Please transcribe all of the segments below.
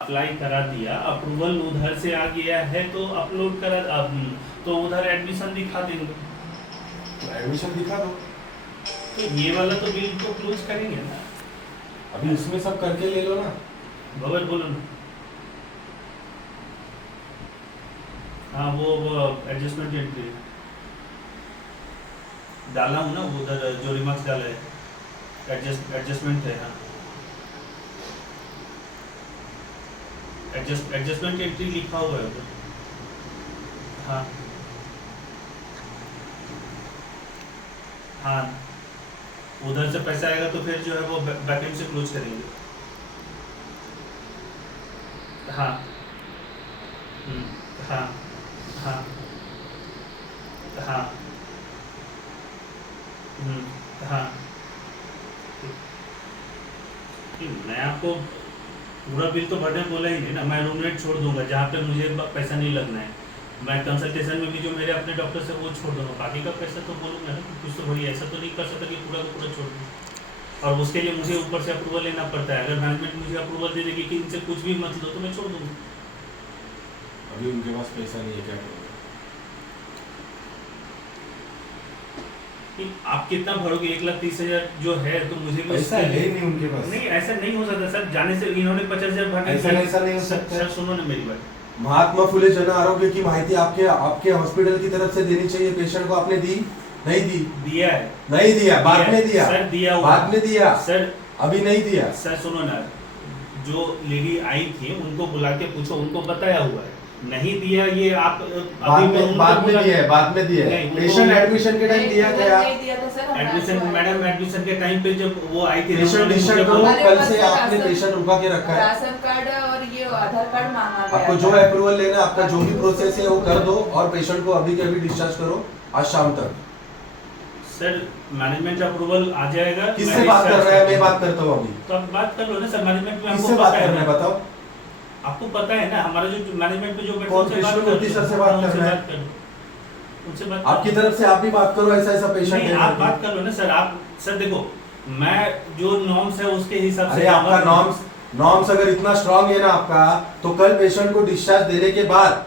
Apply करा दिया, approval उधर से आ गया है तो अपलोड करा तो उधर एडमिशन दिखा देंगे। तो एडमिशन दिखा दो। तो ये वाला तो बिल तो क्लोज करेंगे ना। अभी उसमें सब करके ले लो ना। भगत बोलो ना। हाँ वो एडजस्टमेंट एंट्री डाला हूँ ना, उधर जो रिमार्क्स डाला है एडजस्टमेंट है। हाँ एडजस्टमेंट एंट्री लिखा हुआ है उधर। हाँ हाँ उधर से पैसा आएगा तो फिर जो है वो बैकएंड से क्लोज करेंगे। हाँ हाँ हाँ हाँ हाँ मैं आपको पूरा बिल तो भरने बोला ही नहीं ना। मैं रूम रेंट छोड़ दूंगा जहाँ पे मुझे पैसा नहीं लगना है। मैं कंसल्टेशन में भी जो मेरे अपने डॉक्टर से वो छोड़ दूंगा, बाकी का पैसा तो बोलूँगा ना कि कुछ तो भरिए। ऐसा तो नहीं कर सकता कि पूरा का पूरा छोड़ दूँ। और उसके लिए मुझे ऊपर से अप्रूवल लेना पड़ता है। अगर मैनेजमेंट मुझे अप्रूवल दे देगी कि इनसे कुछ भी मत लो तो मैं छोड़ दूँगा। अभी उनके पास पैसा नहीं है, क्या करोगे? आप कितना भरोगे? 1,30,000 जो है तो मुझे भी पैसा है नहीं उनके पास। नहीं, ऐसा नहीं हो सकता सर। जाने से इन्होंने 50,000 भरने ऐसा नहीं हो सकता। सर सुनो ना मेरी बात। महात्मा फुले जन आरोग्य की माहिती आपके हॉस्पिटल की तरफ से देनी चाहिए पेशेंट को। आपने दी? नहीं दी? दिया है। नहीं दिया, बाद में दिया सर, दिया हुआ बाद में दिया सर। अभी नहीं दिया सर सुनो ना, जो लेडी आई थी उनको बुला के पूछो, उनको बताया हुआ है। नहीं दिया ये आप अभी बाद में दिया है, बाद में दिया है। पेशेंट एडमिशन के टाइम दिया क्या? एडमिशन मैडम एडमिशन के टाइम पे जब वो आई थी पेशेंट डिस्चार्ज करो। कल से आपने पेशेंट रुका के रखा है। राशन कार्ड और ये आधार कार्ड मांगा गया। आपको जो अप्रूवल लेना, आपका जो भी प्रोसेस है वो कर दो और पेशेंट को अभी के अभी डिस्चार्ज करो आज शाम तक। सर मैनेजमेंट अप्रूवल आ जाएगा। किससे बात कर रहा है? मैं बात करता हूँ अभी। तो आप बात कर लो ना सर। मैनेजमेंट में किससे बात कर रहा है बताओ? आपको पता है ना, हमारा जो मैनेजमेंट में जो कौन? कृष्णमूर्ति सर से बात कर रहा है। उनसे बात आपकी तरफ से आप भी बात करो। ऐसा पेशेंट नहीं, है, आप बात कर लो ना सर। आप सर देखो, मैं जो नॉर्म्स है उसके हिसाब से। अरे आपका नॉर्म्स अगर इतना स्ट्रांग है ना आपका, तो कल पेशेंट को डिस्चार्ज देने के बाद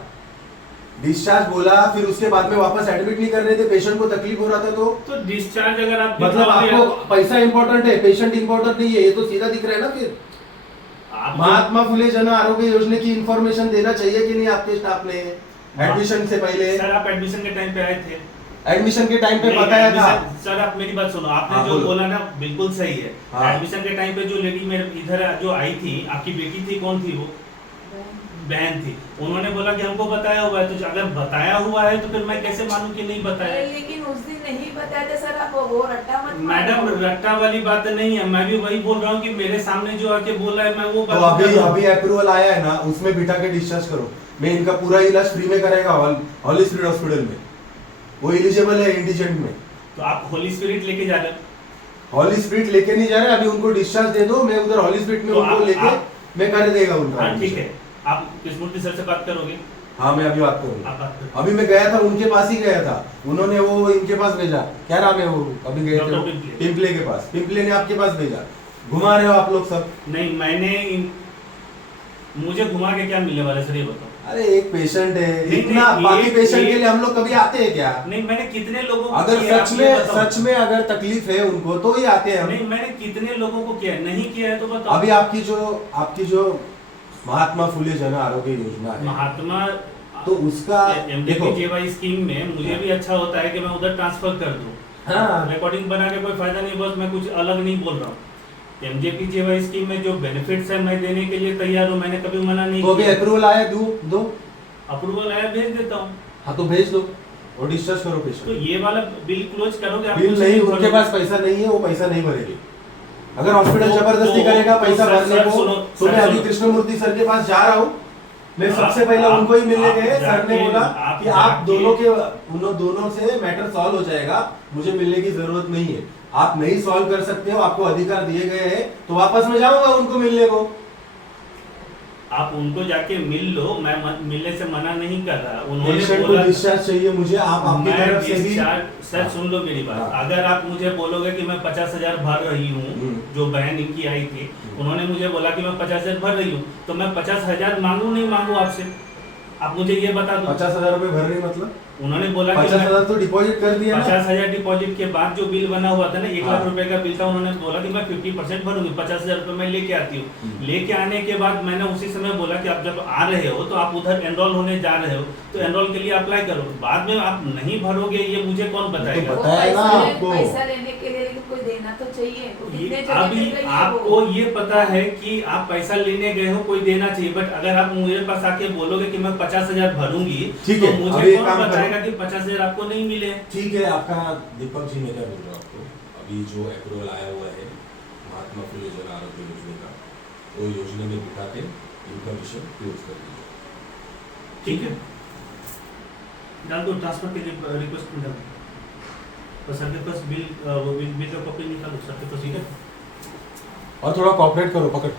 डिस्चार्ज बोला, फिर उसके बाद में वापस एडमिट नहीं कर रहे थे। पेशेंट को तकलीफ हो रहा था तो डिस्चार्ज अगर आप मतलब आपको पैसा इंपॉर्टेंट है, पेशेंट इंपॉर्टेंट नहीं है। ये तो सीधा दिख रहा है ना। फिर महात्मा फुले जन आरोग्य योजना की इंफॉर्मेशन देना चाहिए कि नहीं आपके स्टाफ ने एडमिशन से पहले? सर आप एडमिशन के टाइम पे आए थे। एडमिशन के टाइम पे बताया था। सर आप मेरी बात सुनो। आपने हाँ, जो बोला ना बिल्कुल सही है। हाँ। एडमिशन के टाइम पे जो लेडी मेरे इधर जो आई थी, आपकी बेटी थी, कौन थी वो? बहन थी। उन्होंने बोला कि हमको बताया हुआ है। तो अगर बताया हुआ है तो फिर मैं कैसे मानूं कि नहीं बताया? लेकिन उस दिन नहीं बताया था सर। आप वो रट्टा मत मैडम रट्टा वाली बात नहीं है। मैं भी वही बोल रहा हूँ कि मेरे सामने जो आके बोला है मैं वो तो अभी अप्रूवल आया है ना, उसमें बिठा के डिस्चार्ज करो। मैं इनका पूरा इलाज फ्री में करेगा होली स्पिरिट हॉस्पिटल में। वो एलिजिबल है इंडिजेंट में। तो आप होली स्पिरिट लेके जा रहे हो? होली स्पिरिट लेके नहीं जा रहे। अभी उनको डिस्चार्ज दे दो, मैं उधर होली स्पिरिट में तो उनको लेके मैं कर देगा उनका। हाँ ठीक है। आप कृष्णमूर्ति सर से बात करोगे? हाँ मैं अभी बात आप करूंगा। बात करो। अभी मैं गया था, उनके पास ही गया था। उन्होंने वो इनके पास भेजा। क्या नाम है वो? अभी गए थे डॉक्टर पिंपले। पिंपले के पास। पिंपले ने आपके पास भेजा। घुमा रहे हो आप लोग सब। नहीं मुझे घुमा के क्या मिलने वाला सर ये बताओ। अरे एक पेशेंट है, नहीं, इतना नहीं, बाकी पेशेंट के लिए हम लोग कभी आते हैं क्या? नहीं मैंने कितने लोगों को अगर किया, आप ये बताओ। सच में अगर तकलीफ है उनको तो ही आते हैं हम। नहीं मैंने कितने लोगों को किया, नहीं किया है तो बताओ। अभी आपकी जो महात्मा फुले जन आरोग्य योजना है, महात्मा तो उसका देखो एमजेपीजेवाई स्कीम में मुझे भी अच्छा होता है कि मैं उधर ट्रांसफर कर दूं। हाँ रिकॉर्डिंग बना के कोई फायदा नहीं, बस मैं कुछ अलग नहीं बोल रहा हूँ। एमजेपीजेवाई स्कीम में जो बेनिफिट्स है मैं देने के लिए तैयार हूँ। मैंने कभी मना नहीं तो अभी किया। अप्रूवल आया दो। अप्रूवल आया भेज देता हूँ। हाँ तो भेज दो और डिस्चार्ज करो तो पेशेंट। ये वाला बिल क्लोज करोगे आप? बिल नहीं, उनके पास पैसा नहीं है, वो पैसा नहीं भरेगी। अगर हॉस्पिटल जबरदस्ती करेगा पैसा भरने को, तो मैं अभी कृष्णमूर्ति सर के पास जा रहा हूँ। मैं सबसे पहले उनको ही मिलने गए। सर ने बोला कि आप दोनों से मैटर सॉल्व हो जाएगा, मुझे मिलने की जरूरत नहीं है। आप नहीं सॉल्व कर सकते हो, आपको अधिकार दिए गए हैं, तो वापस मैं जाऊंगा उनको मिलने को। आप उनको जाके मिल लो, मैं मिलने से मना नहीं कर रहा। उन्होंने पेशेंट को बोला डिस्चार्ज चाहिए मुझे, आप आपकी मैं तरफ से भी discharge- सर सुन लो मेरी बात। हाँ। अगर आप मुझे बोलोगे कि मैं 50,000 भर रही हूँ, जो बहन इनकी आई थी, उन्होंने मुझे बोला कि मैं 50,000 भर रही हूँ, तो मैं 50,000 मांगू नहीं मांगू आपसे, आप मुझे ये बता दो। 50,000 रुपए भर रही मतलब उन्होंने बोला कि 50,000 तो डिपॉजिट कर दिया ना। 50,000 डिपॉजिट के बाद जो बिल बना हुआ था ना, 1 लाख हाँ। रुपए का बिल था, उन्होंने बोला कि मैं 50% भरूंगी, 50,000 रुपए मैं लेके आती हूँ। लेके आने के बाद मैंने उसी समय बोला कि आप जब आ रहे हो तो आप उधर एनरोल होने जा रहे हो, तो एनरोल के लिए अप्लाई करो। बाद में आप नहीं भरोगे ये मुझे कौन बताएगा? तो बताया ना आपको। पैसा लेने के लिए लेकिन कोई देना तो चाहिए। वो कितने जगह अभी पे गई है आपको वो? ये पता है कि आप पैसा लेने गए हो, कोई देना चाहिए, बट अगर आप मेरे पास आके बोलोगे कि मैं 50,000 भरूंगी, ठीक तो है, अभी मुझे एक कौन काम करो। बताएगा कि 50,000 आपको नहीं मिले? ठीक है, आपका दीपक जी, मैं क्या बोल रहा हूँ आपको, अभी जो अप्रूवल आया हुआ है महात्मा फुले जन आरोग्य योजना का, वो योजना में बिठा के इनका विषय क्लोज कर दीजिए। ठीक है, डाल दो, ट्रांसफर के लिए रिक्वेस्ट में डाल दो। तो सर के पास बिल, वो बिल का कॉपी निकालो सर के पास, ठीक है? और थोड़ा कॉपरेट करो, पकड़